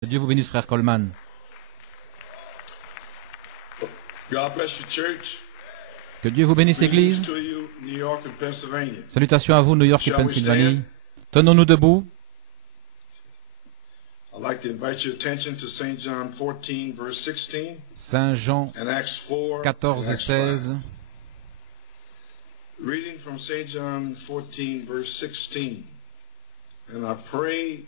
Que Dieu vous bénisse, frère Coleman. God bless you, church. Que Dieu vous bénisse, Greetings Église. to you, New York and Pennsylvania. Salutations à vous, New York et Shall we Pennsylvanie. Tenons-nous debout. I'd like to invite your attention to St. John 14, verse 16, Saint Jean and Acts 4, 14, and Acts 16. 5. Reading from St. John 14, verse 16. And I pray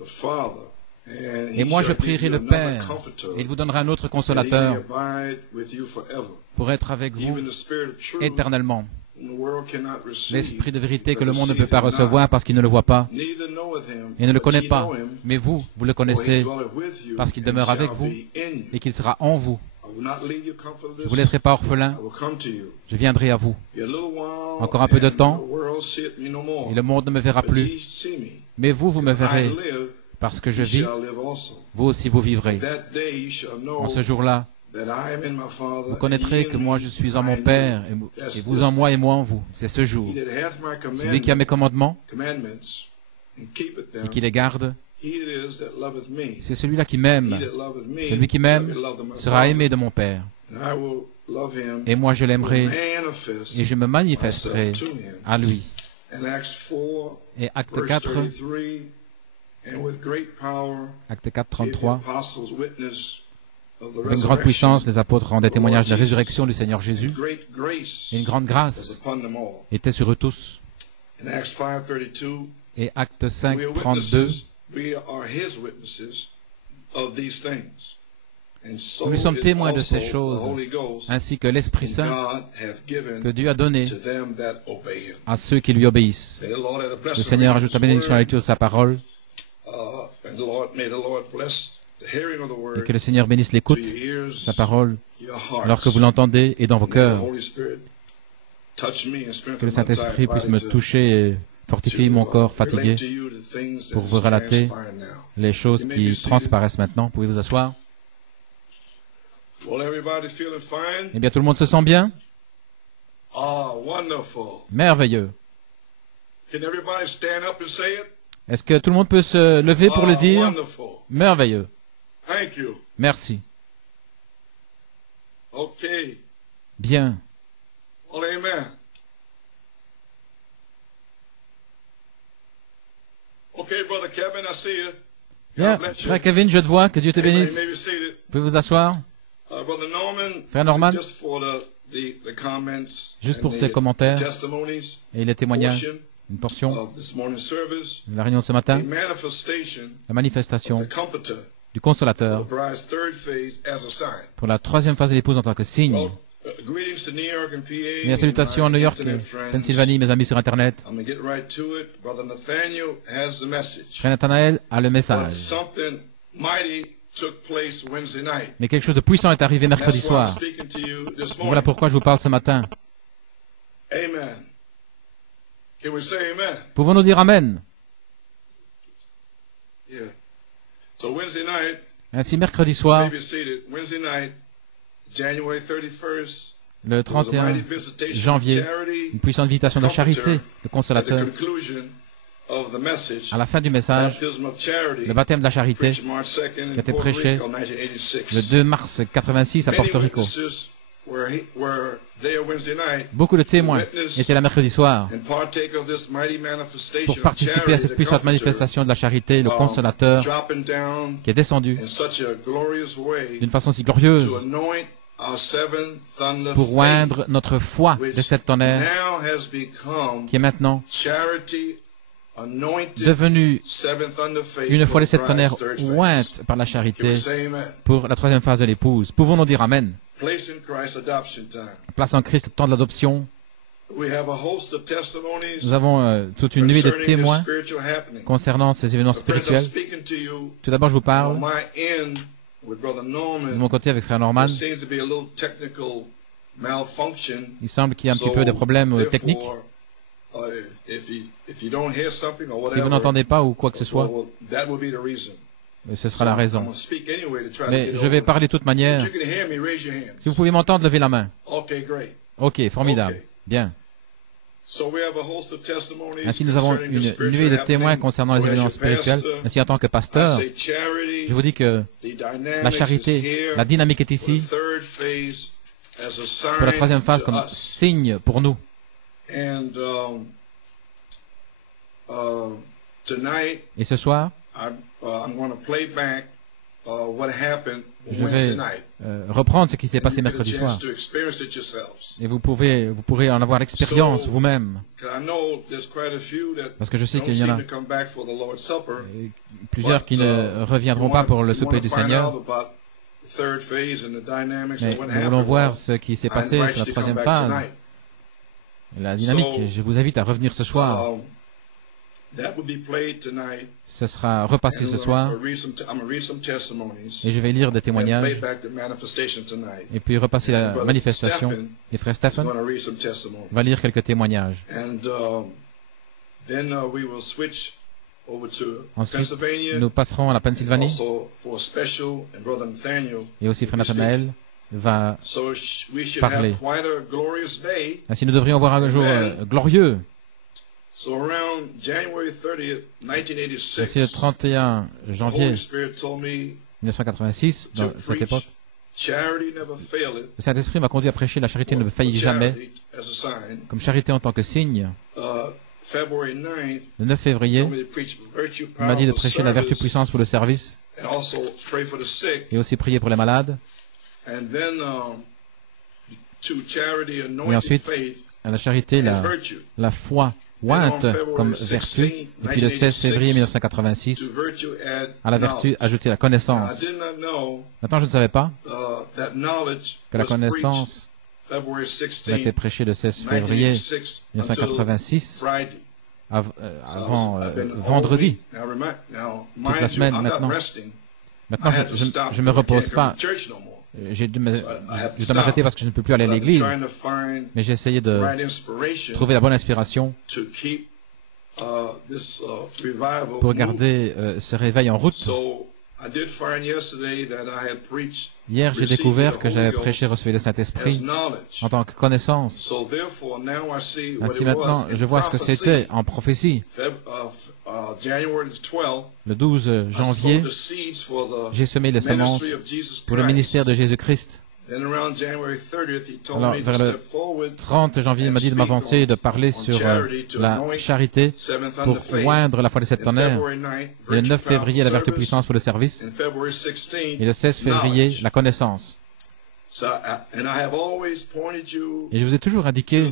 the Father, and Et he moi je shall give prierai you le another Père, comforter, et il vous donnera un autre that he may consolateur abide with you forever. pour être avec vous Even the Spirit of truth, éternellement. whom the world cannot receive, L'Esprit de vérité que le because monde ne it peut pas seeth him recevoir not, parce qu'il ne le voit pas neither knoweth him, et ne le but connaît ye pas. know him, Mais vous le for he connaissez dwelleth with you, parce qu'il and demeure avec shall vous be in you. et qu'il sera en vous. I will not leave you Je ne vous comfortless. laisserai pas orphelin, I will come to you. je viendrai à vous. Yet a little while, Encore un peu de and temps, the world seeth me no more. Et le monde ne me verra But plus. ye see me. Mais vous, vous me Because I verrez, live, parce que je ye vis, shall live also. vous aussi vous vivrez. That day ye shall know En ce jour-là, that I am in my Father, vous connaîtrez and ye que in moi me, je suis en I mon in Père, you. et vous en moi et moi en vous. C'est ce jour. He that hath my Celui qui a mes commandements commandments, and keepeth them, et qui les garde, he it is that loveth me. c'est celui-là qui He m'aime. that loveth me Celui qui shall m'aime be loved of my sera Father, aimé de mon Père. and I will love him, Et moi je l'aimerai manifest et je me manifesterai myself to him. à lui. And Acts 4, Et acte verse 4, 33, and with great power, acte 4, gave the 33. apostles witness of the Avec une grande resurrection, puissance, les apôtres rendaient témoignage de la résurrection du Seigneur Jésus. and great grace Et une grande was grâce upon them all. était sur eux tous. In Acts 5:32, Et acte 5, we are 32. witnesses, we are his witnesses of these things. And so Nous lui sommes is témoins de also ces choses, the Holy Ghost, ainsi que l'Esprit whom Saint God hath given que Dieu a donné to them that obey him. à ceux qui lui obéissent. May the Lord add a Le blessing Seigneur to ajoute la his bénédiction à la word. lecture de sa parole, May the Lord bless the hearing of the et word que le Seigneur bénisse to l'écoute your de ears, sa parole, your hearts. alors que vous l'entendez et dans vos May the cœurs. Holy Spirit touch me and Que strengthen le my Saint-Esprit puisse me body toucher et fortifier mon corps fatigué relate to you the things that pour vous is relater transpiring now. les choses qui transparaissent maintenant. Pouvez vous asseoir? Well, everybody feeling fine? Eh bien, tout le monde se sent bien? Ah, wonderful. Merveilleux. Can everybody stand up and say it? Est-ce que tout le monde peut se lever pour le Ah, dire? wonderful. Merveilleux. Thank you. Merci. Okay. Bien. Well, amen. Okay, Brother Kevin, I see you. Bien. God bless you. Frère Kevin, je te vois. Que Dieu te Amen. You bénisse. may be seated. Pouvez vous asseoir? Brother Norman, Frère Norman, just for the comments juste and pour the- ces commentaires the testimonies et les témoignages, portion une portion of this morning's service, de la réunion de ce a matin, manifestation la of manifestation the comforter du of consolateur the bride's third phase as a sign. pour la troisième phase de l'épouse en tant que signe. Well, greetings to New York and PA. Mes salutations à New York, Internet friends. Pennsylvanie, mes amis sur Internet. I'm going to get right to it. Brother Nathaniel has the message. Frère Nathanaël a le But message. something mighty took place Wednesday night. Mais quelque chose de puissant est arrivé mercredi That's why I'm soir. speaking to you this Voilà morning. pourquoi je vous parle ce matin. Amen. Can we say amen? Pouvons-nous dire Amen? Yeah. So Wednesday night, Ainsi, mercredi you soir, may be seated. Wednesday night, January 31st, le there was a 31 mighty visitation of janvier, charity une puissante invitation de la charité, le at the consolateur. conclusion of the message, À la fin du message, baptism of charity, le baptême de la charité, preached March 2nd qui a in été Puerto prêché Rico, 1986. le 2 mars 86 à Many Porto Rico. witnesses were there Wednesday night Beaucoup de témoins étaient là mercredi soir and partake of this mighty manifestation pour of participer à charity, cette the puissante comforter, manifestation de la charité, le consolateur, dropping down qui est descendu in such a glorious way d'une façon si to glorieuse anoint our seven thunder pour faith, oindre notre foi de which sept tonnerres, now has become qui est maintenant charity anointed devenue, seven thunder faith une for fois les the sept bride's tonnerres third phase. ointes par la Can charité we say amen? pour la troisième phase de l'épouse. Pouvons-nous dire Amen? Place in Christ adoption time. Place en Christ, temps de l'adoption. We have a host of testimonies Nous avons toute une nuit de concerning this témoins spiritual happening. concernant ces événements Friends, I'm spirituels. speaking to you Tout d'abord, je vous on parle my end with Brother de Norman. mon côté avec Frère Norman. There seems to be a little technical malfunction. Il semble qu'il y a un petit So, peu de problèmes therefore, techniques. If you don't hear something or Si whatever, vous n'entendez pas ou quoi que ce soit, well, that will be the reason. ce sera la I'm raison. gonna speak anyway to try to Mais get je vais over. parler de toute manière. If you can hear me, raise your hands. Si vous pouvez m'entendre, levez la main. Okay, great. Ok, formidable. Ok. Bien. Ainsi, nous avons une nuée de témoins concernant les événements spirituels. Ainsi, en tant que pasteur, je vous dis que la charité, la dynamique est ici pour la troisième phase comme signe pour nous. Et ce soir, je vais reprendre ce qui s'est passé mercredi soir. Et vous pourrez en avoir l'expérience vous-même. Parce que je sais qu'il y en a plusieurs qui ne reviendront pas pour le souper du Seigneur. Mais nous voulons voir ce qui s'est passé sur la troisième phase, la dynamique. Je vous invite à revenir ce soir. Ce sera repassé ce soir. Et je vais lire des témoignages. Et puis repasser la manifestation. Et frère Stephen va lire quelques témoignages. Ensuite, nous passerons à la Pennsylvanie. Et aussi frère Nathanaël va parler. Ainsi, nous devrions avoir un jour glorieux. Ainsi, le 31 janvier 1986, dans cette époque, le Saint-Esprit m'a conduit à prêcher la charité ne faillit jamais, comme charité en tant que signe. Le 9 février, il m'a dit de prêcher la vertu puissance pour le service et aussi prier pour les malades. Et ensuite, à la charité, la foi ointe comme vertu. Et puis le 16 février 1986, à la vertu ajouter la connaissance. Maintenant, je ne savais pas que la connaissance a été prêchée le 16 février 1986, avant vendrdi, toute la semaine maintenant. Maintenant, je ne me repose pas. Je dois m'arrêter parce que je ne peux plus aller à l'église, mais j'ai essayé de trouver la bonne inspiration pour garder ce réveil en route. Hier, j'ai découvert que j'avais prêché recevoir le Saint-Esprit en tant que connaissance. Ainsi maintenant, je vois ce que c'était en prophétie. Le 12 janvier, j'ai semé les semences pour le ministère de Jésus-Christ. Alors, vers le 30 janvier, il m'a dit de m'avancer et de parler sur la charité pour oindre la foi des sept tonnerres. Et le 9 février, la vertu puissance pour le service. Et le 16 février, la connaissance. Et je vous ai toujours indiqué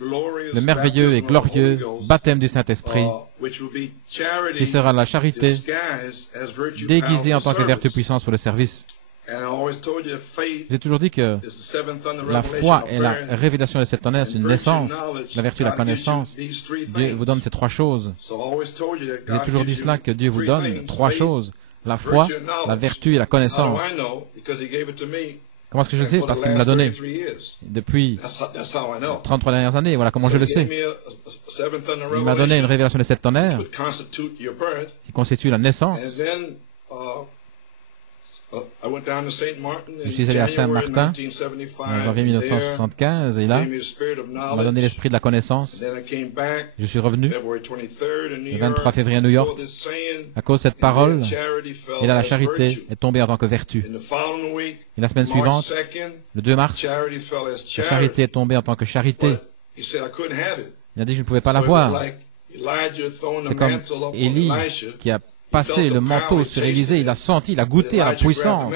le merveilleux et glorieux baptême du Saint-Esprit, qui sera la charité déguisée en tant que vertu puissance pour le service. J'ai toujours dit que la foi et la révélation de cette tonnerre, c'est une naissance. La vertu et la connaissance, Dieu vous donne ces trois choses. J'ai toujours dit cela, que Dieu vous donne trois choses. La foi, la vertu et la connaissance. Comment est-ce que je sais? Parce qu'il me l'a donné depuis 33 dernières années. Voilà comment je le sais. Il m'a donné une révélation de cette tonnerre qui constitue la naissance. Je suis allé à Saint-Martin en janvier 1975 et là, on m'a donné l'esprit de la connaissance. Je suis revenu le 23 février à New York à cause de cette parole. Et là, la charité est tombée en tant que vertu. Et la semaine suivante, le 2 mars, la charité est tombée en tant que charité. Il a dit que je ne pouvais pas l'avoir. C'est comme Élie qui a passé le manteau sur Élisée, il a senti, il a goûté à la puissance.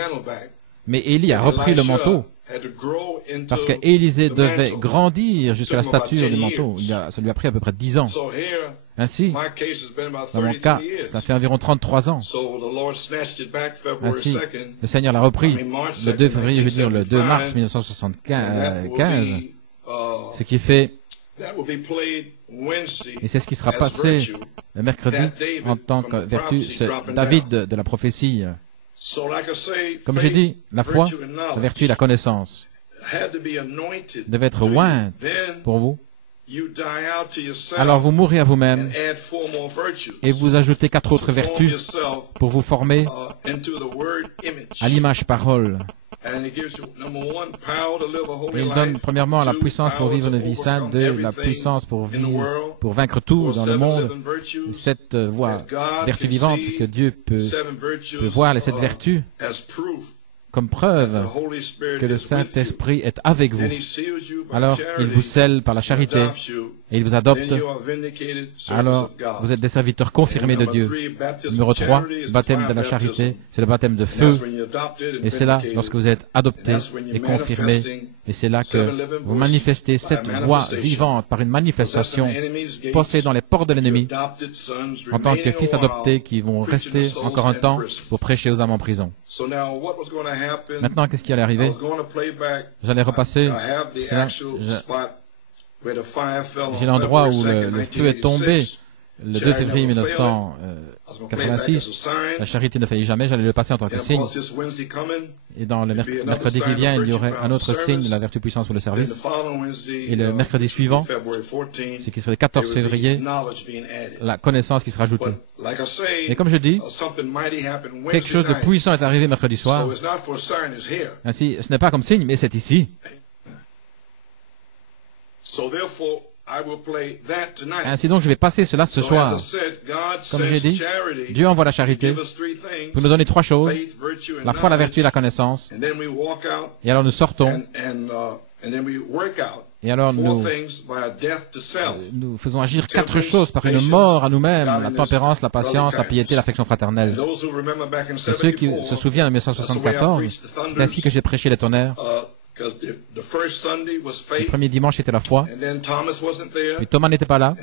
Mais Élie a repris le manteau parce que Élisée devait grandir jusqu'à la stature du manteau. Ça lui a pris à peu près 10 ans. Ainsi, dans mon cas, ça fait environ 33 ans. Ainsi, le Seigneur l'a repris le 2 février, je veux dire le 2 mars 1975, ce qui fait... Et c'est ce qui sera passé le mercredi en tant que vertu, c'est David de la prophétie. Comme j'ai dit, la foi, la vertu et la connaissance devaient être ointes pour vous. Alors vous mourrez à vous-même et vous ajoutez 4 autres vertus pour vous former à l'image parole Et il donne premièrement la puissance pour vivre une vie sainte, la puissance pour vaincre tout dans le monde, cette vertu vivante que Dieu peut voir, les 7 vertus, comme preuve que le Saint-Esprit est avec vous. Alors, il vous scelle par la charité et il vous adopte. Alors, vous êtes des serviteurs confirmés de Dieu. Numéro 3, baptême de la charité, c'est le baptême de feu. Et c'est là, lorsque vous êtes adopté et confirmé, et c'est là que vous manifestez cette voix vivante par une manifestation possédant les portes de l'ennemi en tant que fils adoptés qui vont rester encore un temps pour prêcher aux âmes en prison. Maintenant, qu'est-ce qui allait arriver? J'allais repasser. J'ai l'endroit où le feu est tombé le 2 février 1986. La charité ne faillit jamais. J'allais le passer en tant que signe. Et dans le mercredi qui vient, il y aurait un autre signe de la vertu puissance pour le service. Et le mercredi suivant, ce qui serait le 14 février, la connaissance qui sera ajoutée. Et comme je dis, quelque chose de puissant est arrivé mercredi soir. Ainsi, ce n'est pas comme signe, mais c'est ici. Ainsi donc, je vais passer cela ce soir. Comme j'ai dit, Dieu envoie la charité pour nous donner 3 choses, la foi, la vertu et la connaissance. Et alors nous sortons, et alors nous faisons agir 4 choses par une mort à nous-mêmes, la tempérance, la patience, la piété, l'affection fraternelle. Et ceux qui se souviennent de 1974, c'est ainsi que j'ai prêché les tonnerres. Le premier dimanche était la foi, puis Thomas n'était pas là.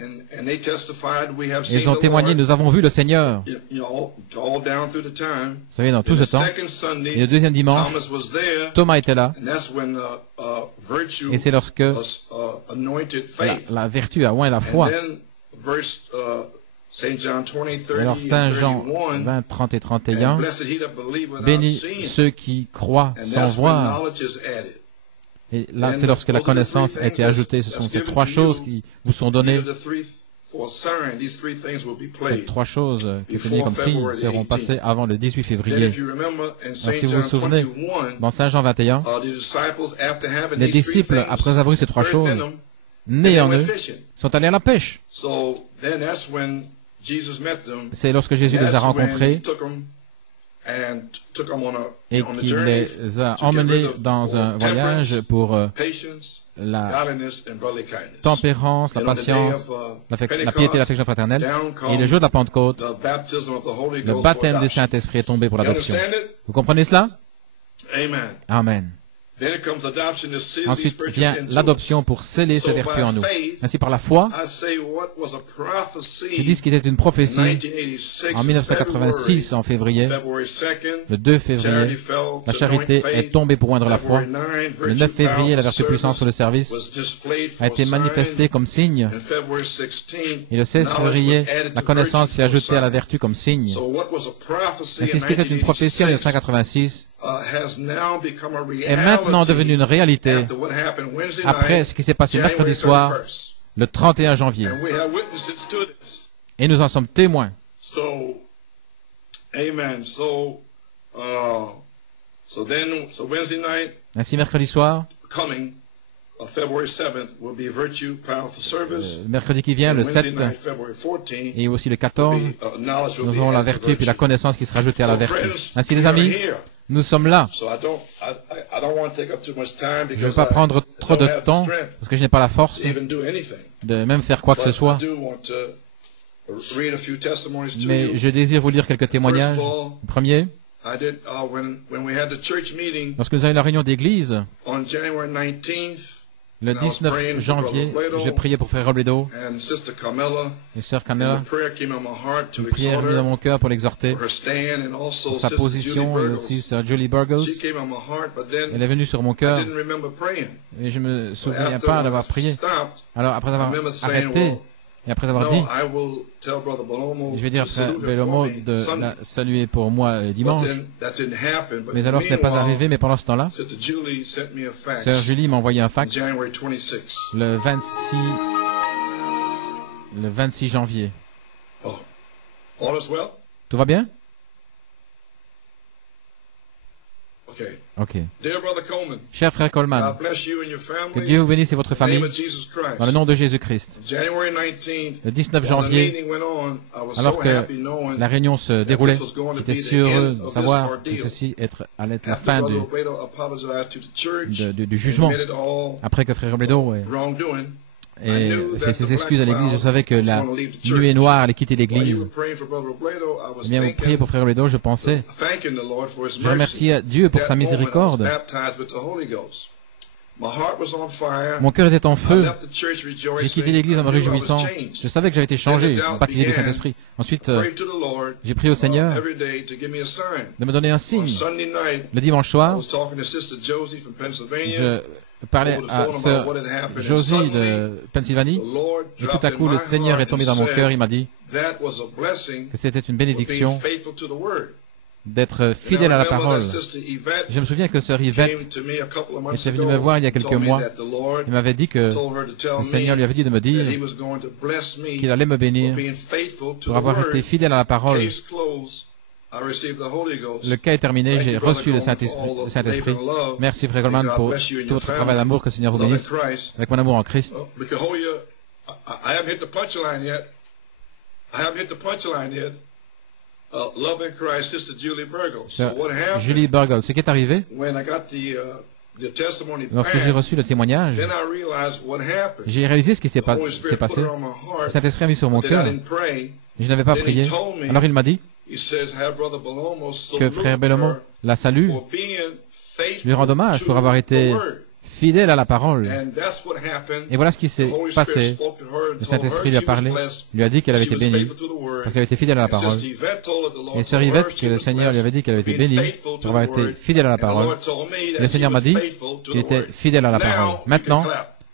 Ils ont témoigné, nous avons vu le Seigneur. Vous savez, dans tout ce temps, et le deuxième dimanche, Thomas était là, et c'est lorsque la vertu a oint la foi. Alors Saint Jean 20, 30 et 31, bénis ceux qui croient sans voir. Et là, c'est lorsque la connaissance a été ajoutée. Ce sont ces 3 choses qui vous sont données. Ces 3 choses qui étaient données comme signes seront passées avant le 18 février. Alors, si vous vous souvenez, dans Saint Jean 21, les disciples, après avoir eu ces 3 choses, nés en eux, sont allés à la pêche. C'est lorsque Jésus les a rencontrés et qu'il les a emmenés dans un voyage pour la tempérance, la patience, la piété et l'affection fraternelle. Et le jour de la Pentecôte, le baptême du Saint-Esprit est tombé pour l'adoption. Vous comprenez cela? Amen. Ensuite vient l'adoption pour sceller ces vertus en nous. Ainsi, par la foi, je dis ce qui était une prophétie en 1986, en février, le 2 février, la charité est tombée pour oindre la foi. Le 9 février, la vertu puissance sur le service a été manifestée comme signe. Et le 16 février, la connaissance fait ajouter à la vertu comme signe. Ainsi, ce qui était une prophétie en 1986 est maintenant devenu une réalité après ce qui s'est passé mercredi soir, le 31 janvier. Et nous en sommes témoins. Ainsi, mercredi soir, mercredi qui vient, le 7, et aussi le 14, nous aurons la vertu et puis la connaissance qui sera ajoutée à la vertu. Ainsi, les amis, nous sommes là. Je ne veux pas prendre trop de temps, parce que je n'ai pas la force de même faire quoi que ce soit. Mais je désire vous lire quelques témoignages. Le premier, lorsque nous avons eu la réunion d'église, le 19 janvier, j'ai prié pour Frère Robledo et Sœur Camilla. Une prière est venue dans mon cœur pour l'exhorter, pour sa position, et aussi Sœur Julie Burgos. Elle est venue sur mon cœur et je ne me souviens pas d'avoir prié. Alors, après avoir arrêté, et après avoir dit, je vais dire à Frère Bellomo de la saluer pour moi dimanche. Mais alors ce n'est pas arrivé, mais pendant ce temps-là, Sœur Julie m'a envoyé un fax le 26 janvier. Tout va bien? Ok. Cher frère Coleman, que Dieu vous bénisse et votre famille dans le nom de Jésus-Christ. Le 19 janvier, alors que la réunion se déroulait, j'étais si heureux de savoir que ceci allait être la fin du jugement. Après que frère Robledo ait fait ses excuses à l'église, je savais que la nuée noire allait quitter l'église. Eh bien, vous priez pour frère Robledo, je pensais. Je remercie Dieu pour sa miséricorde. Mon cœur était en feu. J'ai quitté l'église en me réjouissant. Je savais que j'avais été changé, baptisé du Saint-Esprit. Ensuite, j'ai prié au Seigneur de me donner un signe. Le dimanche soir, je parlais à sœur Josie de Pennsylvanie, et tout à coup, le Seigneur est tombé dans mon cœur. Il m'a dit que c'était une bénédiction d'être fidèle à la parole. Je me souviens que sœur Yvette était venue me voir il y a quelques mois. Il m'avait dit que le Seigneur lui avait dit de me dire qu'il allait me bénir pour avoir été fidèle à la parole. Le cas est terminé, j'ai reçu le Saint-Esprit. Merci frère Coleman pour tout votre travail d'amour, que le Seigneur vous bénisse avec mon amour en Christ. Julie Burgle, ce qui est arrivé, lorsque j'ai reçu le témoignage, j'ai réalisé ce qui s'est passé. Le Saint-Esprit a mis sur mon cœur et je n'avais pas prié. Alors il m'a dit que frère Bellomo la salue, lui rend hommage pour avoir été fidèle à la parole. Et voilà ce qui s'est passé. Le Saint-Esprit lui a parlé, lui a dit qu'elle avait été bénie, parce qu'elle avait été fidèle à la parole. Et sœur Yvette, que le Seigneur lui avait dit qu'elle avait été bénie pour avoir été fidèle à la parole. Et le Seigneur m'a dit qu'il était fidèle à la parole. Maintenant,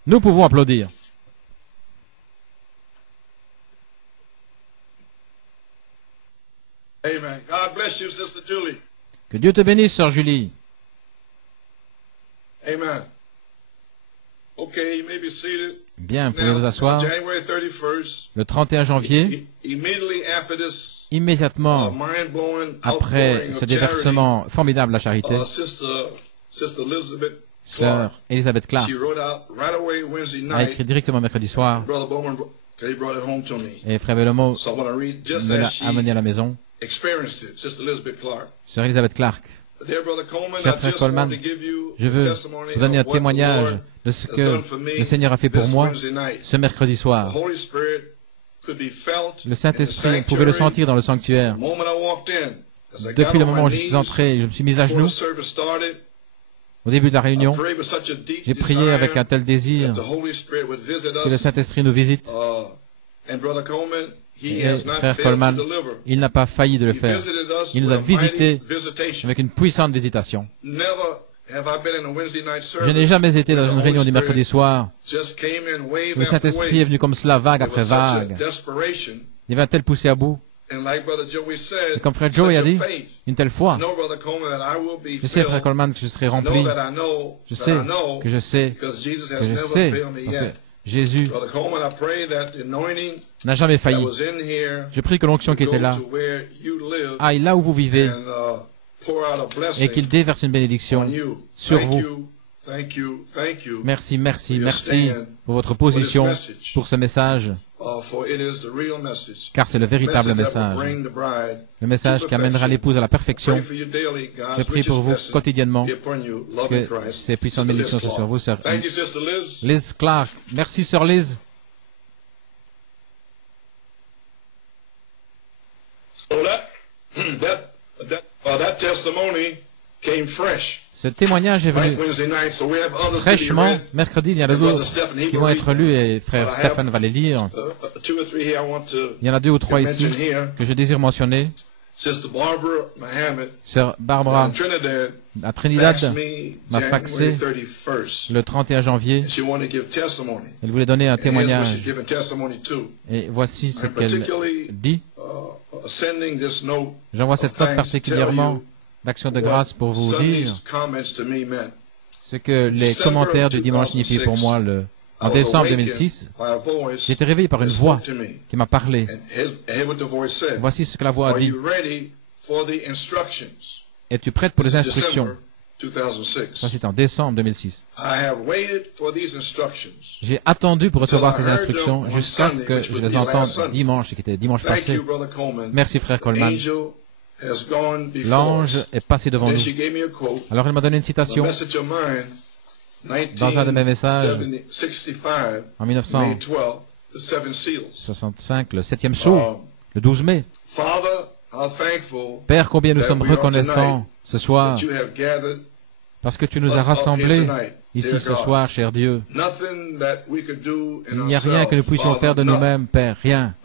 nous pouvons applaudir. Que Dieu te bénisse, sœur Julie. Amen. Bien, vous pouvez vous asseoir. Le 31 janvier, immédiatement après ce déversement formidable de la charité, sœur Elizabeth Clark a écrit directement mercredi soir, et frère Bellomo me l'a amené à la maison. Sœur Elizabeth Clark, cher frère Coleman, je veux vous donner un témoignage de ce que le Seigneur a fait pour moi ce mercredi soir. Le Saint-Esprit, on pouvait le sentir dans le sanctuaire. Depuis le moment où je suis entré, je me suis mis à genoux. Au début de la réunion, j'ai prié avec un tel désir que le Saint-Esprit nous visite. Et frère Coleman, il n'a pas failli de le faire. Il nous a visités avec une puissante visitation. Je n'ai jamais été dans une réunion du mercredi soir où le Saint-Esprit est venu comme cela, vague après vague. Il y avait un tel poussé à bout. Et comme frère Joe a dit, une telle foi. Je sais, frère Coleman, que je serai rempli. Je sais que je sais que je sais, parce que Jésus n'a jamais failli. Je prie que l'onction qui était là aille là où vous vivez et qu'il déverse une bénédiction sur vous. Merci, merci, merci pour votre position, pour ce message, car c'est le véritable message. Le message qui amènera l'épouse à la perfection. Je prie pour vous quotidiennement que ces puissantes bénédictions soient sur vous, sœur Liz Clark. Merci, sœur Liz. Ce témoignage est venu fraîchement. Mercredi, il y en a d'autres qui vont être lus et frère Stephen va les lire. Il y en a 2 ou 3 ici que je désire mentionner. Sœur Barbara à Trinidad m'a faxé le 31 janvier. Elle voulait donner un témoignage. Et voici ce qu'elle dit. J'envoie cette note particulièrement d'action de grâce pour vous dire ce que les commentaires du dimanche signifient pour moi. En décembre 2006, j'ai été réveillé par une voix qui m'a parlé. Voici ce que la voix a dit. Es-tu prête pour les instructions Ça, c'était en décembre 2006. J'ai attendu pour recevoir ces instructions jusqu'à ce que je les entende dimanche, qui était dimanche passé. Merci, frère Coleman. L'ange est passé devant nous. Alors, il m'a donné une citation dans un de mes messages en 1965, le 7e sceau, le 12 mai. Père, combien nous sommes reconnaissants ce soir parce que tu nous as rassemblés ici ce soir, cher Dieu. Il n'y a rien que nous puissions faire de nous-mêmes, Père, rien.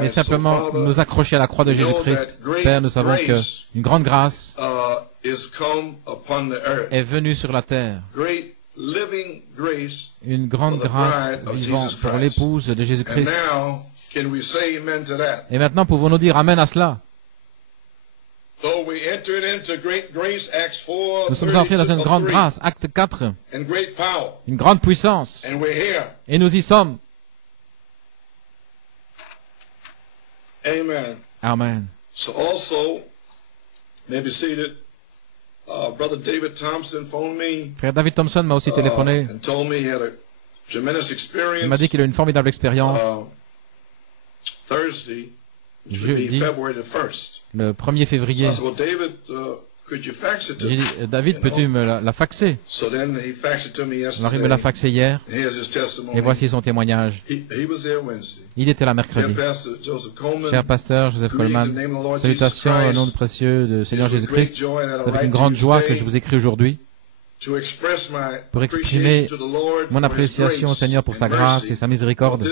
Mais simplement nous accrocher à la croix de Jésus-Christ. Père, nous savons qu'une grande grâce est venue sur la terre. Une grande grâce vivante pour l'épouse de Jésus-Christ. Et maintenant, pouvons-nous dire Amen à cela? Nous sommes entrés dans une grande grâce, acte 4, une grande puissance, et nous y sommes. Amen. Frère David Thompson m'a aussi téléphoné. Il m'a dit qu'il a eu une formidable expérience. Jeudi, le 1er février. J'ai dit, David, peux-tu me la faxer? Alors il me l'a faxé hier, et voici son témoignage. Il était là mercredi. Cher pasteur Joseph Coleman, salutations au nom précieux du Seigneur Jésus-Christ. C'est avec une grande joie que je vous écris aujourd'hui pour exprimer mon appréciation au Seigneur pour sa grâce et sa miséricorde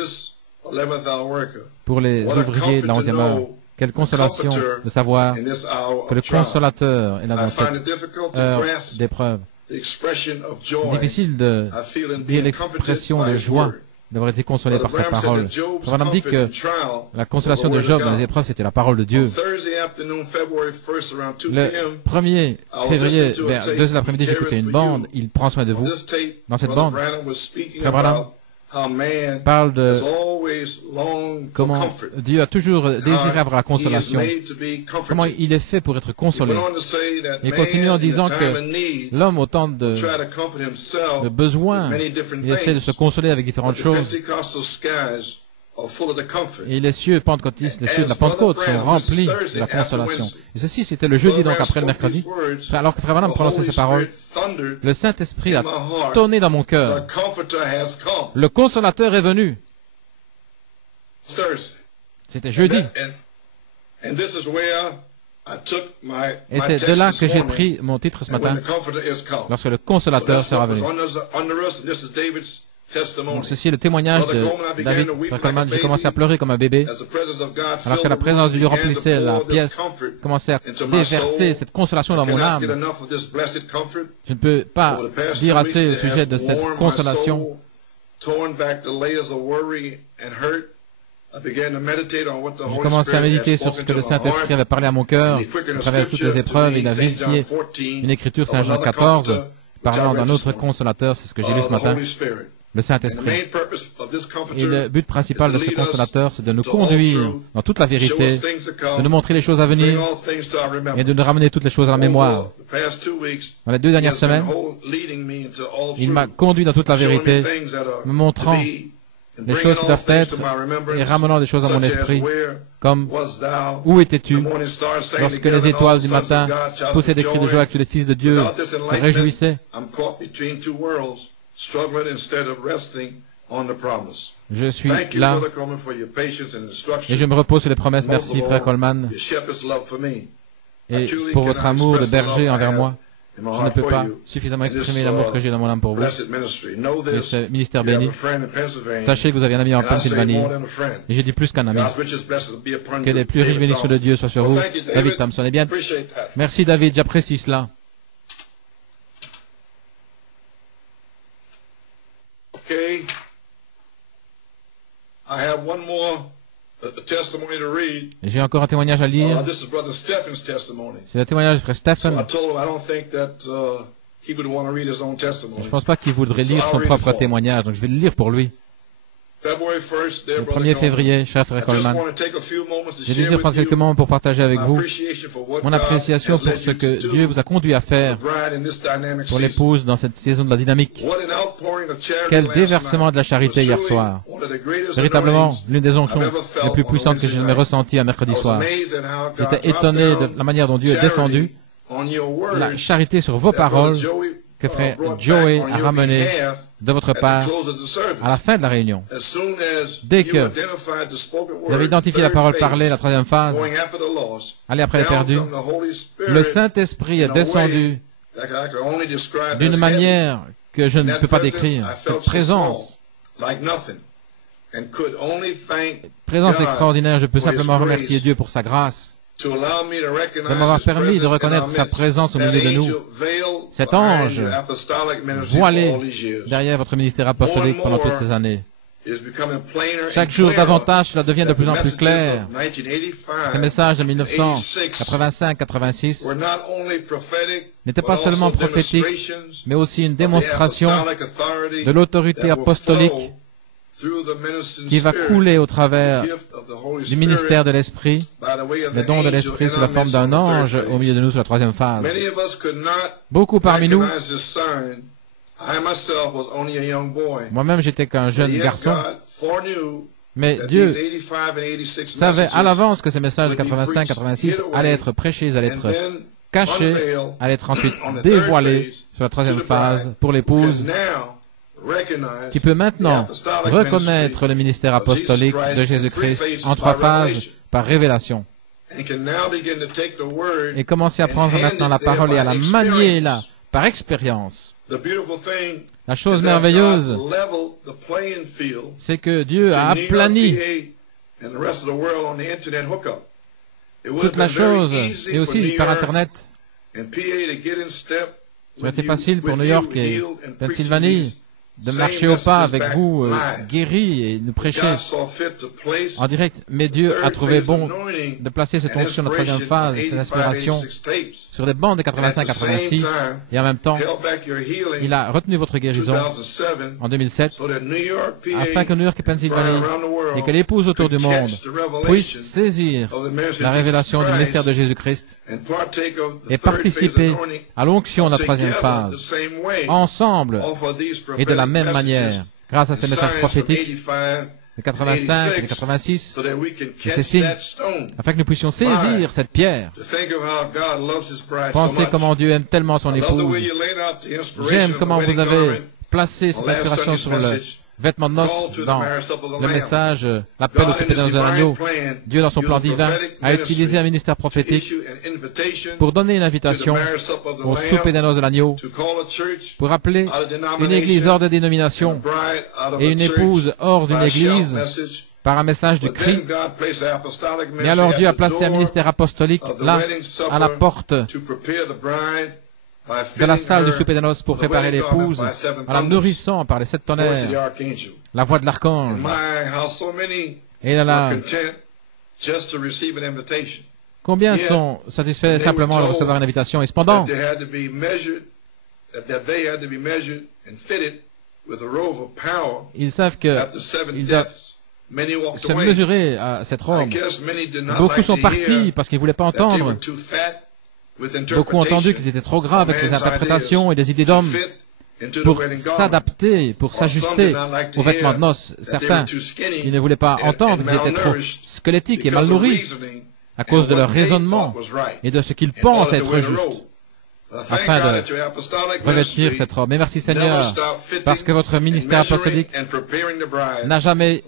pour les ouvriers de la 11e heure. Quelle consolation de savoir que le consolateur est là dans cette heure d'épreuve. Difficile de dire l'expression de joie d'avoir été consolé par sa parole. Frère Branham dit que la consolation de Job dans les épreuves, c'était la parole de Dieu. Le 1er février, vers 2 h de l'après-midi, j'écoutais une bande. Il prend soin de vous. Dans cette bande, Frère Branham parle de comment Dieu a toujours désiré avoir la consolation, comment il est fait pour être consolé. Il continue en disant que l'homme, au temps de besoin, il essaie de se consoler avec différentes choses. Et les cieux pentecôtistes, les cieux de la Pentecôte sont remplis de la consolation. Et ceci, c'était le jeudi, donc après le mercredi. Alors que Frère Branham prononçait ces paroles, le Saint-Esprit a tonné dans mon cœur. Le consolateur est venu. C'était jeudi. Et c'est de là que j'ai pris mon titre ce matin, lorsque le consolateur sera venu. Donc ceci est le témoignage de David. Frère Coleman, j'ai commencé à pleurer comme un bébé, alors que la présence de Dieu remplissait la pièce, commençait à déverser cette consolation dans mon âme. Je ne peux pas dire assez au sujet de cette consolation. J'ai commencé à méditer sur ce que le Saint-Esprit avait parlé à mon cœur, à travers toutes les épreuves. Il a vérifié une écriture, Saint Jean 14, parlant d'un autre consolateur, c'est ce que j'ai lu ce matin. Le Saint-Esprit. Et le but principal de ce consolateur, c'est de nous conduire dans toute la vérité, de nous montrer les choses à venir et de nous ramener toutes les choses à la mémoire. Dans les 2 dernières semaines, il m'a conduit dans toute la vérité, me montrant les choses qui doivent être et ramenant des choses à mon esprit, comme « Où étais-tu lorsque les étoiles du matin poussaient des cris de joie et que tous les fils de Dieu se réjouissaient ?» Je suis là et je me repose sur les promesses. Merci, frère Coleman, et pour votre amour de berger envers moi. Je ne peux pas suffisamment exprimer l'amour que j'ai dans mon âme pour vous. Et ce ministère béni, sachez que vous avez un ami en Pennsylvanie, et je dis plus qu'un ami. Que les plus riches bénissements de Dieu soient sur vous. David Thompson. Eh bien, merci David, j'apprécie cela. J'ai encore un témoignage à lire. C'est le témoignage du frère Stephen. Je ne pense pas qu'il voudrait lire son propre témoignage, donc je vais le lire pour lui. Le 1er février, cher frère Coleman, je désire prendre quelques moments pour partager avec vous mon appréciation pour ce que Dieu vous a conduit à faire pour l'épouse dans cette saison de la dynamique. Quel déversement de la charité hier soir. Véritablement, l'une des onctions les plus puissantes que j'ai jamais ressenties un mercredi soir. J'étais étonné de la manière dont Dieu est descendu, la charité sur vos paroles que frère Joey a ramené de votre part à la fin de la réunion. Dès que vous avez identifié la parole parlée, la troisième phase, aller après les perdus, le Saint-Esprit est descendu d'une manière que je ne peux pas décrire. Cette présence extraordinaire, je peux simplement remercier Dieu pour sa grâce, de m'avoir permis de reconnaître sa présence au milieu de nous. Cet ange voilé derrière votre ministère apostolique pendant toutes ces années. Chaque jour davantage, cela devient de plus en plus clair. Ces messages de 1985-86 n'étaient pas seulement prophétiques, mais aussi une démonstration de l'autorité apostolique qui va couler au travers du ministère de l'Esprit, le don de l'Esprit sous la forme d'un ange au milieu de nous sur la troisième phase. Beaucoup parmi nous, moi-même j'étais qu'un jeune garçon, mais Dieu savait à l'avance que ces messages de 85-86 allaient être prêchés, allaient être cachés, allaient être ensuite dévoilés sur la troisième phase pour l'épouse, qui peut maintenant reconnaître le ministère apostolique de Jésus-Christ en trois phases par révélation et commencer à prendre maintenant la parole et à la manier là par expérience. La chose merveilleuse, c'est que Dieu a aplani toute la chose, et aussi par Internet. Ça aurait été facile pour New York et Pennsylvanie de marcher au pas avec vous, guéris, et nous prêcher en direct. Mais Dieu a trouvé bon de placer cette onction de la troisième phase, cette inspiration, sur des bandes de 85-86, et en même temps, il a retenu votre guérison en 2007, afin que New York et Pennsylvanie, et que l'épouse autour du monde puissent saisir la révélation du mystère de Jésus-Christ et participer à l'onction de la troisième phase, ensemble et de la même manière, grâce à ces messages prophétiques de 85 et de 86, et ces signes, afin que nous puissions saisir cette pierre. Pensez comment Dieu aime tellement son épouse. J'aime comment vous avez placé cette inspiration sur le vêtement de noces dans le message, l'appel au souper dans un agneau. Dieu, dans son plan divin, a utilisé un ministère prophétique pour donner une invitation au souper des noces de l'agneau, pour appeler une église hors de dénomination et une épouse hors d'une église par un message du cri. Mais alors Dieu a placé un ministère apostolique là, à la porte de la salle du souper des noces pour préparer l'épouse, en la nourrissant par les 7 tonnerres, la voix de l'archange. Et là, combien sont satisfaits simplement de recevoir une invitation, et cependant, ils savent qu'ils doivent se mesurer à cette robe. Beaucoup sont partis parce qu'ils ne voulaient pas entendre. Beaucoup ont entendu qu'ils étaient trop gras avec les interprétations et des idées d'hommes pour s'adapter, pour s'ajuster aux vêtements de noces. Certains, ils ne voulaient pas entendre qu'ils étaient trop squelettiques et mal nourris à cause de leur raisonnement et de ce qu'ils pensent être juste, afin de revêtir cette robe. Mais merci Seigneur, parce que votre ministère apostolique n'a jamais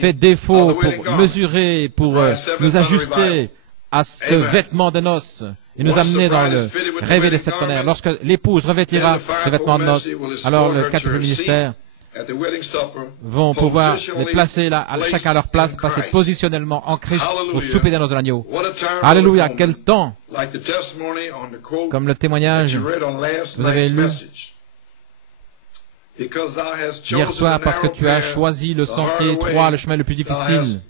fait défaut pour mesurer, pour nous ajuster à ce vêtement de noces et nous amener dans le réveil des 7 tonnerres. Lorsque l'épouse revêtira ce vêtement de noces, alors le quadruple ministère vont pouvoir les placer là, chacun à leur place, passer positionnellement en Christ au souper des noces de l'agneau. Alléluia, quel temps! Comme le témoignage, vous avez lu hier soir, parce que tu as choisi le sentier étroit, le chemin le plus difficile.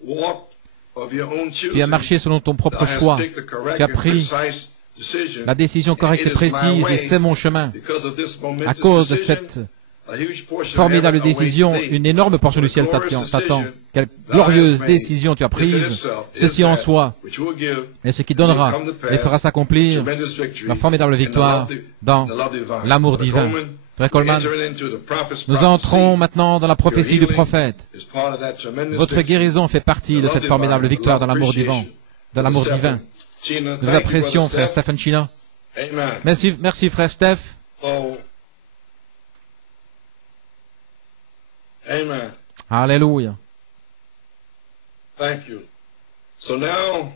Tu as marché selon ton propre choix. Tu as pris la décision correcte et précise, et c'est mon chemin. À cause de cette Formidable décision, une énorme portion du ciel t'attend. Quelle glorieuse décision tu as prise. Ceci en soi est ce qui donnera et fera s'accomplir la formidable victoire dans l'amour divin. Frère Coleman, nous entrons maintenant dans la prophétie du prophète. Votre guérison fait partie de cette formidable victoire dans l'amour divin. Nous apprécions, frère Stephen China. Merci, frère Steph. Amen. Alléluia. Thank you. So now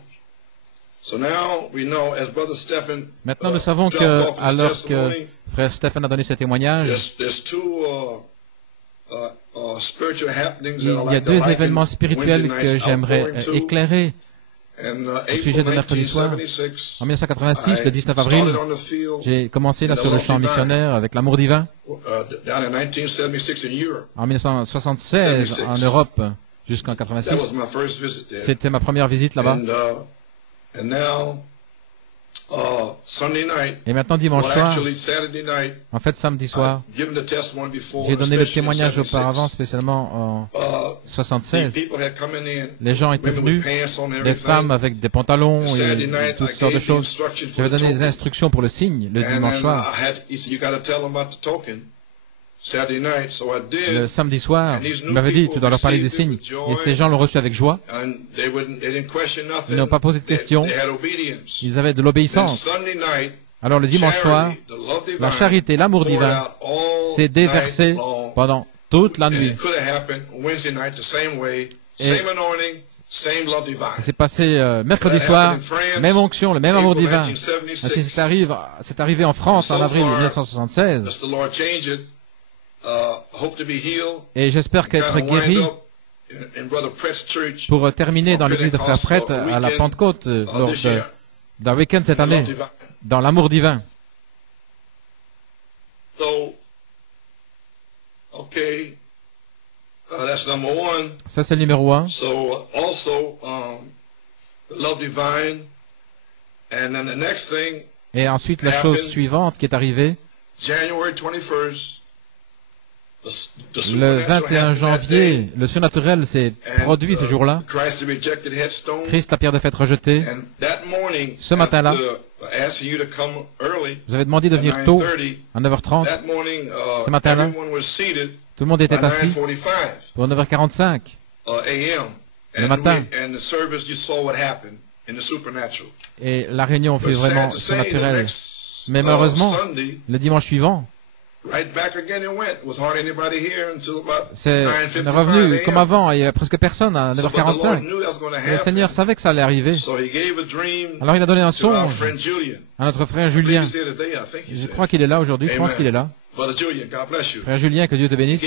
we know, as Brother Stephen, maintenant, nous savons que, alors que frère Stephen a donné ce témoignage, il y a deux événements spirituels que j'aimerais éclairer au sujet de mercredi soir. En 1986, le 19 avril, j'ai commencé là sur le champ missionnaire avec l'amour divin. En 1976, en Europe, jusqu'en 86, c'était ma première visite là-bas. Et maintenant, dimanche soir, en fait, samedi soir, j'ai donné le témoignage auparavant, spécialement en 76. Les gens étaient venus, les femmes avec des pantalons et toutes sortes de choses. J'avais donné des instructions pour le signe le dimanche soir. Le samedi soir, il m'avait dit, tu dois leur parler du signe. Et ces gens l'ont reçu avec joie. Ils n'ont pas posé de questions. Ils avaient de l'obéissance. Alors le dimanche soir, la charité, l'amour divin s'est déversé pendant toute la nuit. Et c'est passé mercredi soir, même onction, le même amour divin. Ainsi c'est arrivé en France en avril 1976. Et j'espère qu'être guéri pour terminer dans l'église de Frère Prêtre à la Pentecôte lors d'un week-end cette année, dans l'amour divin. Ça c'est le numéro 1. Et ensuite la chose suivante qui est arrivée, le 21 janvier, le surnaturel s'est produit ce jour-là. Christ, la pierre de fête rejetée. Ce matin-là, vous avez demandé de venir tôt, à 9h30. Ce matin-là, tout le monde était assis pour 9h45 le matin. Et la réunion fut vraiment surnaturelle. Mais malheureusement, le dimanche suivant, c'est revenu comme avant, il n'y avait presque personne à 9h45. Le Seigneur savait que ça allait arriver. Alors il a donné un songe à notre frère Julien. Je crois qu'il est là aujourd'hui, je pense qu'il est là. Frère Julien, que Dieu te bénisse.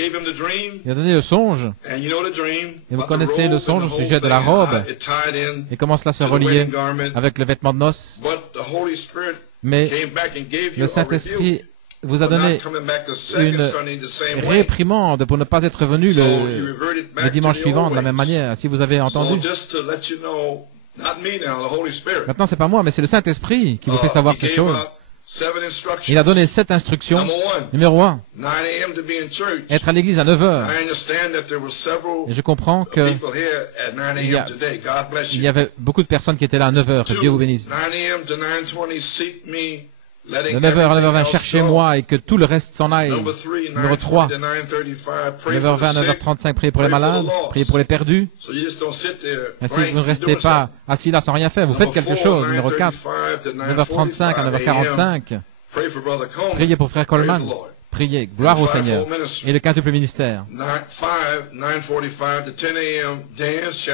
Il a donné le songe. Et vous connaissez le songe au sujet de la robe et comment cela se reliait avec le vêtement de noces. Mais le Saint-Esprit vous a donné une réprimande pour ne pas être venu le dimanche suivant de la même manière, si vous avez entendu. Maintenant, c'est pas moi, mais c'est le Saint-Esprit qui vous fait savoir ces choses. Il a donné 7 instructions. Numéro 1, être à l'église à 9h. Et je comprends qu'il y avait beaucoup de personnes qui étaient là à 9h. Que Dieu vous bénisse. De 9h à 9h20, cherchez-moi et que tout le reste s'en aille. Numéro 3, 9h20 à 9h35, priez pour les malades, priez pour les perdus. Ainsi, vous ne restez pas assis là sans rien faire, vous faites quelque chose. Numéro 4, 9h35 à 9h45, priez pour Frère Coleman. Priez, gloire au Seigneur. Et le quintuple ministère.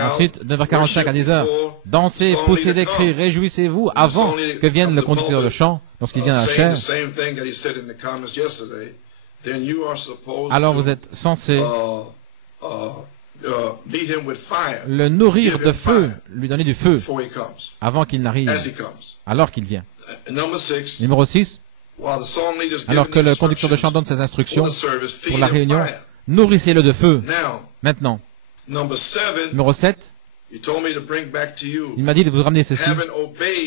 Ensuite, 9h45 à 10h, dansez, poussez des cris, réjouissez-vous avant que vienne le conducteur de chant, lorsqu'il vient à la chair. Alors vous êtes censé le nourrir de feu, lui donner du feu, avant qu'il n'arrive, alors qu'il vient. Numéro 6. Alors que le conducteur de chant donne ses instructions pour la réunion, nourrissez-le de feu. Maintenant, numéro 7, il m'a dit de vous ramener ceci.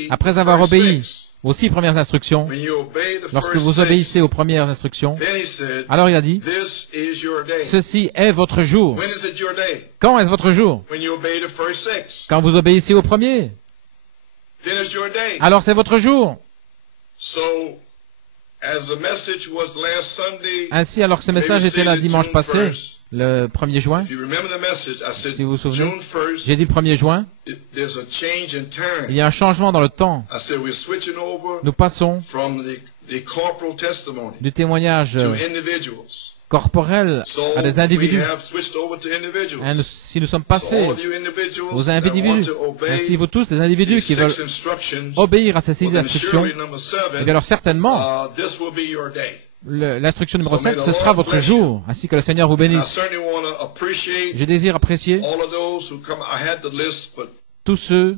Après avoir obéi aux 6 premières instructions, lorsque vous obéissez aux premières instructions, alors il a dit, ceci est votre jour. Quand est-ce votre jour? Quand vous obéissez aux premiers. Alors c'est votre jour. Ainsi, alors que ce message était là dimanche passé, le 1er juin, si vous vous souvenez, j'ai dit le 1er juin, il y a un changement dans le temps. Nous passons du témoignage corporel à des individus. Si nous sommes passés aux individus, ainsi vous tous, des individus qui veulent obéir à ces 6 instructions, eh bien alors certainement, l'instruction numéro 7, ce sera votre jour, ainsi que le Seigneur vous bénisse. Je désire apprécier tous ceux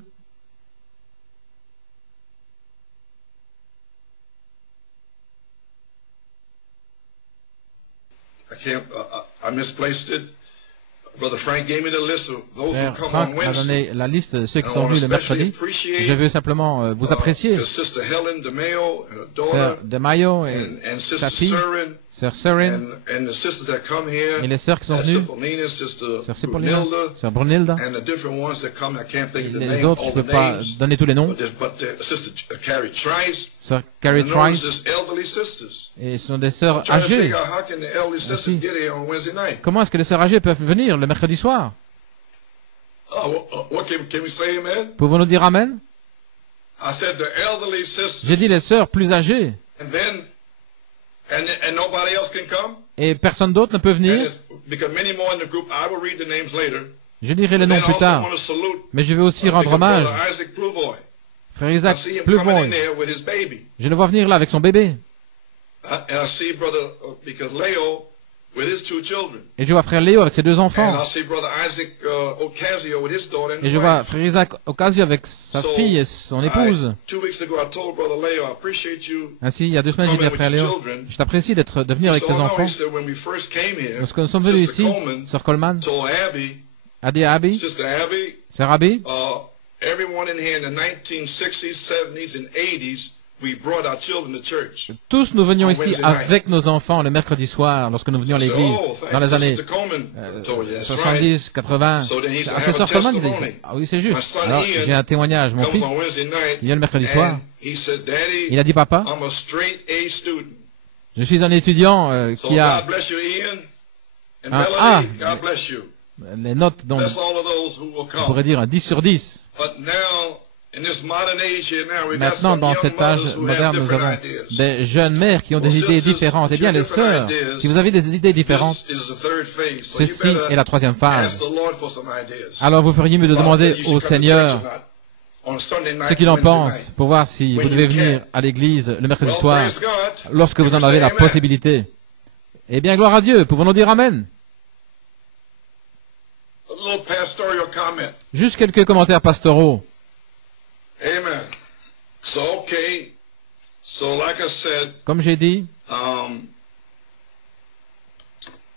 I misplaced it. Brother Frank gave me the list of those who come Frank on m'a Wednesday. donné la liste de ceux qui sont venus le mercredi. Je veux simplement vous apprécier. Sister Helen DeMayo and her daughter, Sœur DeMayo et and sa Sister fille, Surin, Sœur Surin, and the sisters that come here, et les sœurs qui sont Sister venues, Paulina, Sister Sœur Cipollina, Brunilda, Sœur Brunilda, and the different ones that come. I can't think et of the les name, autres, je all ne the peux pas names, donner tous les noms. but Sister Carrie Trice, Sœur Carrie and those Trice, is elderly sisters. et ce sont des sœurs Trying to âgées. figure out how can the elderly sisters Merci. get here on Wednesday night? Comment est-ce que les sœurs âgées peuvent venir le mercredi soir? What can we say, amen? Pouvons-nous dire Amen? I said the elderly sisters. J'ai dit les sœurs plus âgées, And then, and nobody else can come? et personne d'autre ne peut And venir. because many more in the group, I will read the names later. Je dirai les noms Then plus also tard. want to salute Mais je vais aussi rendre Brother hommage. Isaac Pluvoy. Frère I Isaac see him coming in Pluvoy. there with his baby. Je le vois venir là avec son bébé. And I see Brother, because Leo with his 2 children. Et je vois frère Léo avec ses 2 And enfants. I see Brother Isaac Ocasio with his daughter and Et his je vois wife. frère Isaac Ocasio avec sa fille et son épouse. 2 weeks ago, I told Brother Leo, I appreciate you Ainsi, il y a 2 semaines, j'ai dit à frère Léo, je t'apprécie de venir avec tes enfants. He said, when we first came here, Lorsque nous sommes venus Sister ici, Coleman Sœur Coleman told Abby, a dit à Abby, Sister Abby, Sœur Abby, everyone in here in the 1960s, 70s, and 80s, we brought our children to church. tous nous venions On ici Wednesday night. avec nos enfants le mercredi soir, lorsque nous venions à I said, l'église, oh, dans les thanks. années Sister Coleman told you, that's 70, 80. So then he said, Ah, I c'est have a Sœur Coleman qui dit testimony. ça. Ah oui, c'est My juste. son Alors, Ian j'ai un témoignage. Mon comes fils, on Wednesday night, il vient le mercredi soir. and he said, Daddy, Il a dit, papa, I'm a straight A student. je suis un étudiant So qui a God bless you, Ian, and Un Melody, A. God bless you. les notes dont Bless all of those who will on come. pourrait dire un 10 sur 10. But now, in this modern age here now, we got Maintenant, some dans young cet âge mothers who have moderne, nous different avons ideas. des jeunes mères qui ont des idées différentes. Eh bien, les sœurs, si vous avez des idées différentes, This is the third phase. So you ceci better est la 3e ask phase. the Lord for some ideas. Alors, vous feriez mieux de About demander whether you should au come to Seigneur church or not on Sunday night ce qu'il en and Wednesday pense night. pour voir si vous devez venir à l'église le mercredi Well, soir praise God. lorsque vous en Can we avez say la amen? possibilité. Eh bien, gloire à Dieu. Pouvons-nous dire Amen? A little pastoral comment. Juste quelques commentaires pastoraux. Amen. So, okay. So, like I said, Comme j'ai dit,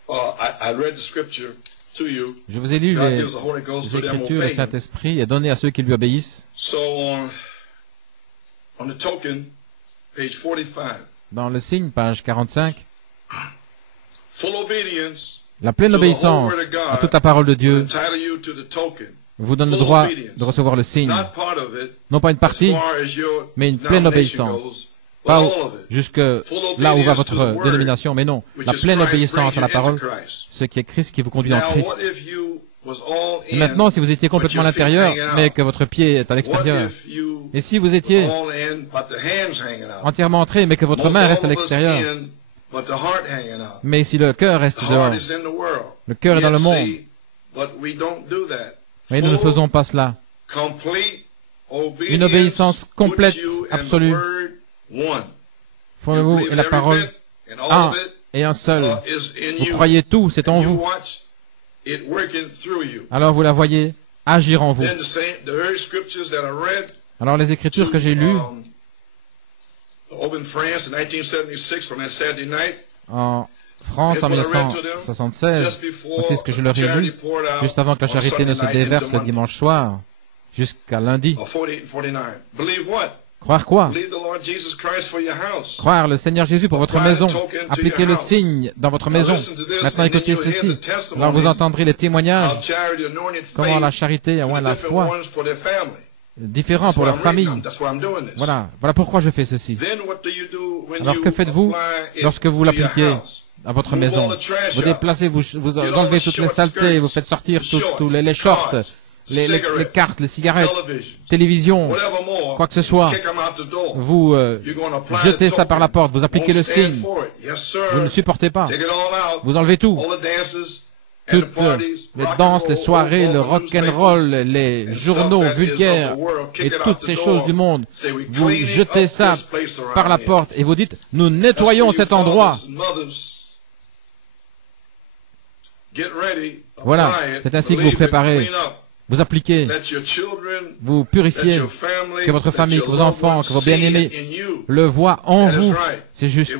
I read the scripture to you. je vous ai lu God les gives the Holy Ghost to them Écritures, le obeying. Saint-Esprit est donné à ceux qui lui obéissent. So, on the token, page 45, Dans le signe, page 45, full obedience la pleine obéissance à toute la parole de will Dieu entitle you to the token. vous donne le droit de recevoir le signe. Not part of it, Non pas une as partie, far as your mais une pleine denomination obéissance. goes, but Pas all of it. jusque là où va votre dénomination, mais non, Which la is pleine Christ obéissance à la brings you into parole, Christ. ce qui est Christ qui vous conduit en Now, Christ. what if you was all Et in, maintenant, si vous étiez complètement à but your feet l'intérieur, hanging mais out? que votre pied est à What l'extérieur, if you et si vous étiez was all in, but the hands hanging out? entièrement entré, mais que votre Most main all reste à of us l'extérieur, in, but the heart hanging out. mais si le cœur reste The dehors, heart is in the world. le cœur est dans le Yet, monde, see, but we don't do that. mais nous ne Full, faisons pas cela. complete obedience Une obéissance complète, puts you and the absolue. word one. Fondez-vous You believe et la every parole bit, and all un of it, et un seul. is in Vous you. croyez tout, c'est en You vous. watch it working through you. Alors vous la voyez agir en vous. Then the very scriptures that I read Alors les écritures que j'ai lues over in France in 1976 on that Saturday night, en France en 1976, voici ce que je leur ai lu, juste avant que la charité ne se déverse le dimanche soir, jusqu'à lundi. 48 and 49. Believe what? Croire quoi? Croire le Seigneur Jésus pour votre maison. Appliquez le signe dans votre maison. Maintenant, écoutez ceci. Alors vous entendrez les témoignages, comment la charité et la foi différents pour leur famille. Voilà pourquoi je fais ceci. Alors que faites-vous lorsque vous l'appliquez à votre maison? Vous déplacez, vous enlevez toutes les saletés, vous faites sortir tous les shorts, les cartes, les cigarettes, télévision, quoi que ce soit. Vous jetez ça par la porte, vous appliquez le signe. Vous ne supportez pas. Vous enlevez tout. Toutes les danses, les soirées, le rock'n'roll, les journaux vulgaires et toutes ces choses du monde. Vous jetez ça par la porte et vous dites, nous nettoyons cet endroit. Voilà, c'est ainsi que vous préparez. Vous appliquez, vous purifiez, que votre famille, que vos enfants, que vos bien-aimés le voient en vous. C'est juste.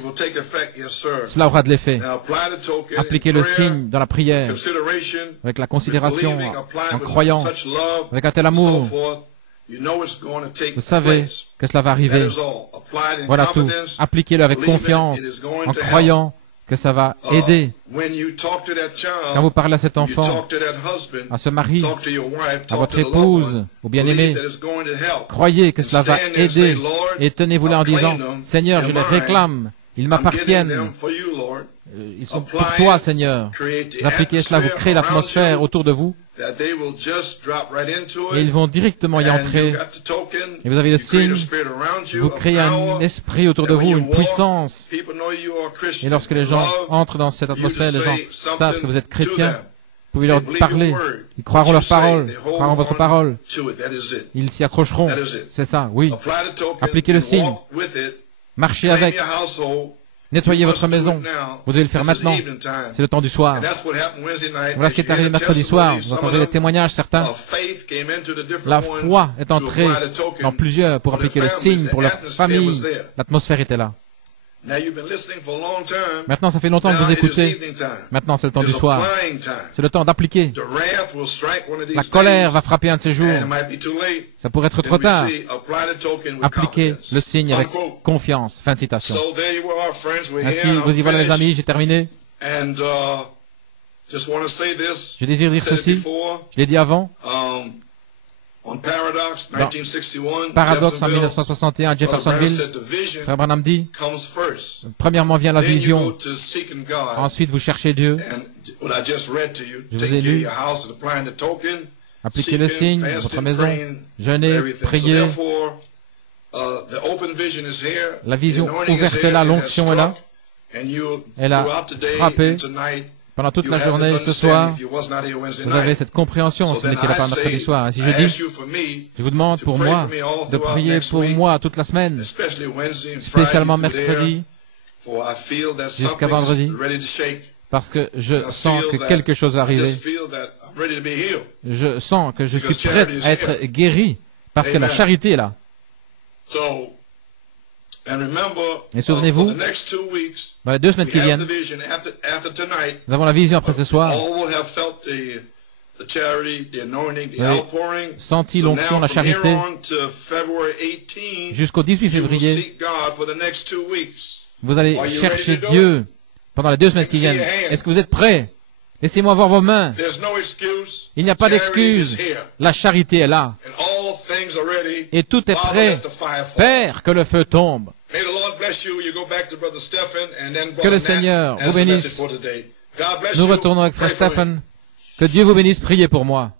Cela aura de l'effet. Appliquez le signe dans la prière, avec la considération, en croyant, avec un tel amour. Vous savez que cela va arriver. Voilà tout. Appliquez-le avec confiance, en croyant que ça va aider. Quand vous parlez à cet enfant, à ce mari, à votre épouse, au bien-aimé, croyez que cela va aider et tenez-vous là en disant, Seigneur, je les réclame, ils m'appartiennent, ils sont pour toi, Seigneur. Vous appliquez cela, vous créez l'atmosphère autour de vous, et ils vont directement y entrer. Et vous avez le signe, vous créez un esprit autour de vous, une puissance. Et lorsque les gens entrent dans cette atmosphère, les gens savent que vous êtes chrétiens. Vous pouvez leur parler. Ils croiront leurs paroles, croiront votre parole. Ils s'y accrocheront. C'est ça, oui. Appliquez le signe. Marchez avec. Nettoyez votre maison. Vous devez le faire maintenant. C'est le temps du soir. Voilà ce qui est arrivé mercredi soir. Vous entendez les témoignages, certains. La foi est entrée dans plusieurs pour appliquer le signe pour leur famille. L'atmosphère était là. Maintenant, ça fait longtemps que vous écoutez. Maintenant, c'est le temps du soir. C'est le temps d'appliquer. La colère va frapper un de ces jours. Ça pourrait être trop tard. Appliquez le signe avec confiance. Fin de citation. Ainsi, vous y voilà les amis, j'ai terminé. Je désire dire ceci. Je l'ai dit avant. Paradoxe en 1961 à Jeffersonville, Frère Branham dit, premièrement vient la vision, ensuite vous cherchez Dieu. Je vous ai lu, appliquez le signe, votre maison, jeûnez, priez. La vision ouverte est là, l'onction est là. Elle a frappé. Pendant toute la journée, ce soir, vous avez cette compréhension si vous n'étiez là pas mercredi soir. Ainsi je dis, je vous demande pour moi de prier pour moi toute la semaine, spécialement mercredi jusqu'à vendredi, parce que je sens que quelque chose va arriver. Je sens que je suis prêt à être guéri, parce que la charité est là. Et souvenez-vous, dans les 2 semaines qui viennent, nous avons la vision après ce soir. Vous avez senti l'onction, la charité, jusqu'au 18 février. Vous allez chercher Dieu pendant les 2 semaines qui viennent. Est-ce que vous êtes prêts? Laissez-moi voir vos mains. Il n'y a pas d'excuse. La charité est là. Et tout est prêt. Père, que le feu tombe. Que le Seigneur vous bénisse. Nous retournons avec Frère Stephen. Que Dieu vous bénisse. Priez pour moi.